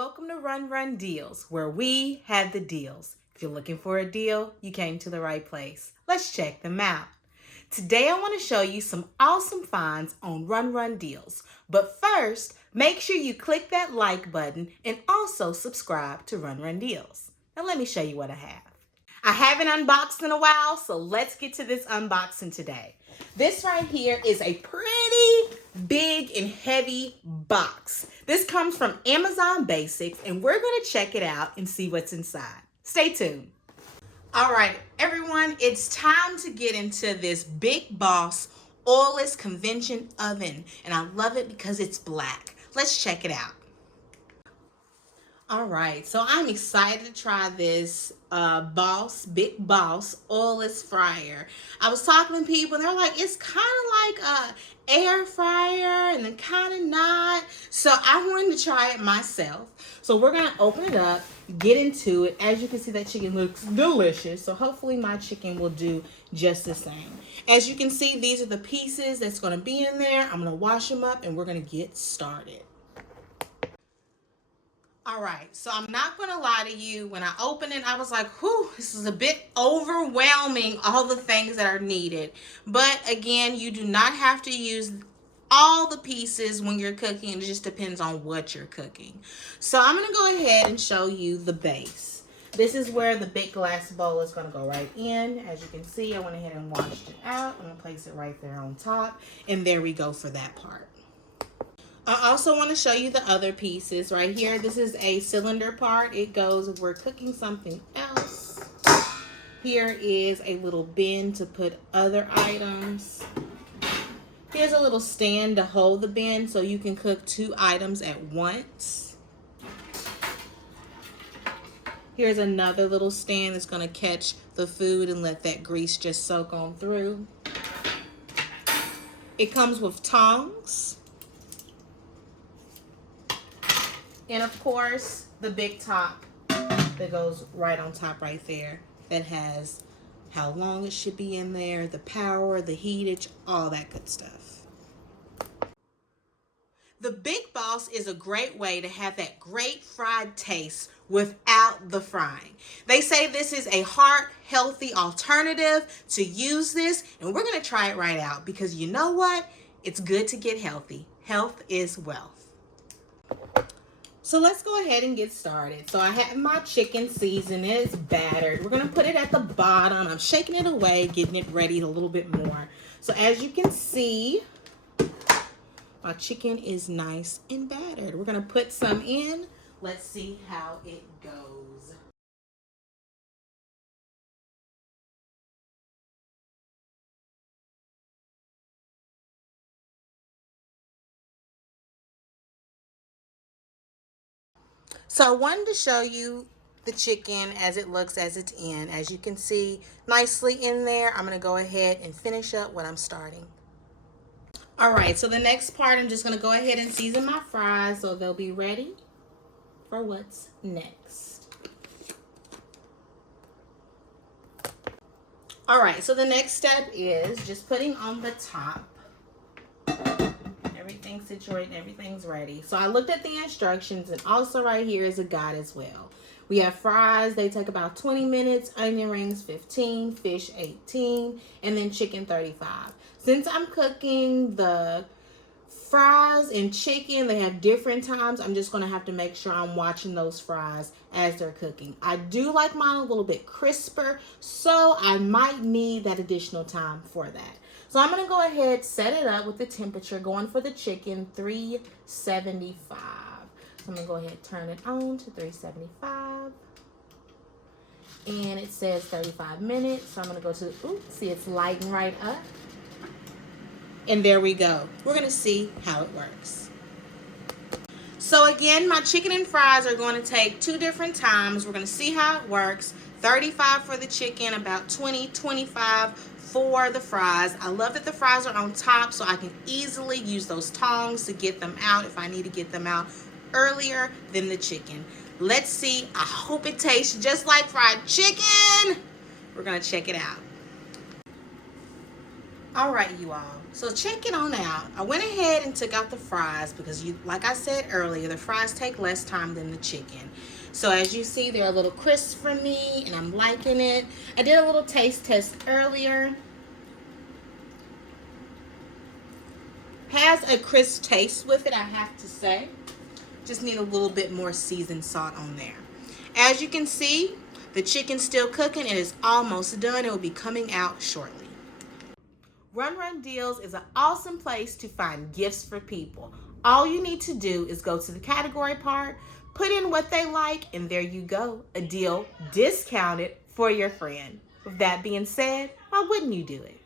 welcome to Run Deals, where we have the deals. If you're looking for a deal, you came to the right place. Let's check them out. Today I want to show you some awesome finds on Run Deals. But first, make sure you click that like button and also subscribe to Run Deals. Now let me show you what I have. I haven't unboxed in a while, so let's get to this unboxing today. This right here is a pretty big and heavy box. This comes from Amazon Basics, and we're going to check it out and see what's inside. Stay tuned. All right, everyone, it's time to get into this Big Boss oilless convection oven, and I love it because it's black. Let's check it out. All right, so I'm excited to try this Big Boss oilless fryer. I was talking to people and they're like, it's kind of like a air fryer and then kind of not. So I wanted to try it myself. So we're gonna open it up, get into it. As you can see, that chicken looks delicious. So hopefully my chicken will do just the same. As you can see, these are the pieces that's gonna be in there. I'm gonna wash them up and we're gonna get started. All right, so I'm not going to lie to you. When I opened it, I was like, whew, this is a bit overwhelming, all the things that are needed. But again, you do not have to use all the pieces when you're cooking. It just depends on what you're cooking. So I'm going to go ahead and show you the base. This is where the big glass bowl is going to go right in. As you can see, I went ahead and washed it out. I'm going to place it right there on top. And there we go for that part. I also want to show you the other pieces right here. This is a cylinder part. It goes if we're cooking something else. Here is a little bin to put other items. Here's a little stand to hold the bin so you can cook 2 items at once. Here's another little stand that's going to catch the food and let that grease just soak on through. It comes with tongs. And of course, the big top that goes right on top right there that has how long it should be in there, the power, the heatage, all that good stuff. The Big Boss is a great way to have that great fried taste without the frying. They say this is a heart-healthy alternative to use this, and we're going to try it right out because you know what? It's good to get healthy. Health is wealth. So let's go ahead and get started. So I have my chicken seasoned. It's battered. We're going to put it at the bottom. I'm shaking it away, getting it ready a little bit more. So as you can see, my chicken is nice and battered. We're going to put some in. Let's see how it goes. So I wanted to show you the chicken as it looks as it's in. As you can see, nicely in there. I'm going to go ahead and finish up what I'm starting. All right, so the next part, I'm just going to go ahead and season my fries so they'll be ready for what's next. All right, so the next step is just putting on the top. Everything's situated, everything's ready. So I looked at the instructions, and also right here is a guide as well. We have fries, they take about 20 minutes, onion rings 15, fish 18, and then chicken 35. Since I'm cooking the fries and chicken, they have different times. I'm just going to have to make sure I'm watching those fries as they're cooking. I do like mine a little bit crisper, so I might need that additional time for that. So I'm going to go ahead, set it up with the temperature, going for the chicken, 375. So I'm going to go ahead and turn it on to 375. And it says 35 minutes. So I'm going to go to, oops, see it's lighting right up. And there we go. We're going to see how it works. So again, my chicken and fries are going to take 2 different times. We're going to see how it works. 35 for the chicken, about 25 for the fries. I love that the fries are on top so I can easily use those tongs to get them out if I need to get them out earlier than the chicken. Let's see. I hope it tastes just like fried chicken. We're going to check it out. All right, you all. So check it on out. I went ahead and took out the fries because like I said earlier, the fries take less time than the chicken. So as you see, they're a little crisp for me and I'm liking it. I did a little taste test earlier. Has a crisp taste with it, I have to say. Just need a little bit more seasoned salt on there. As you can see, the chicken's still cooking. It is almost done. It will be coming out shortly. Run Run Deals is an awesome place to find gifts for people. All you need to do is go to the category part, put in what they like, and there you go. A deal discounted for your friend. With that being said, why wouldn't you do it?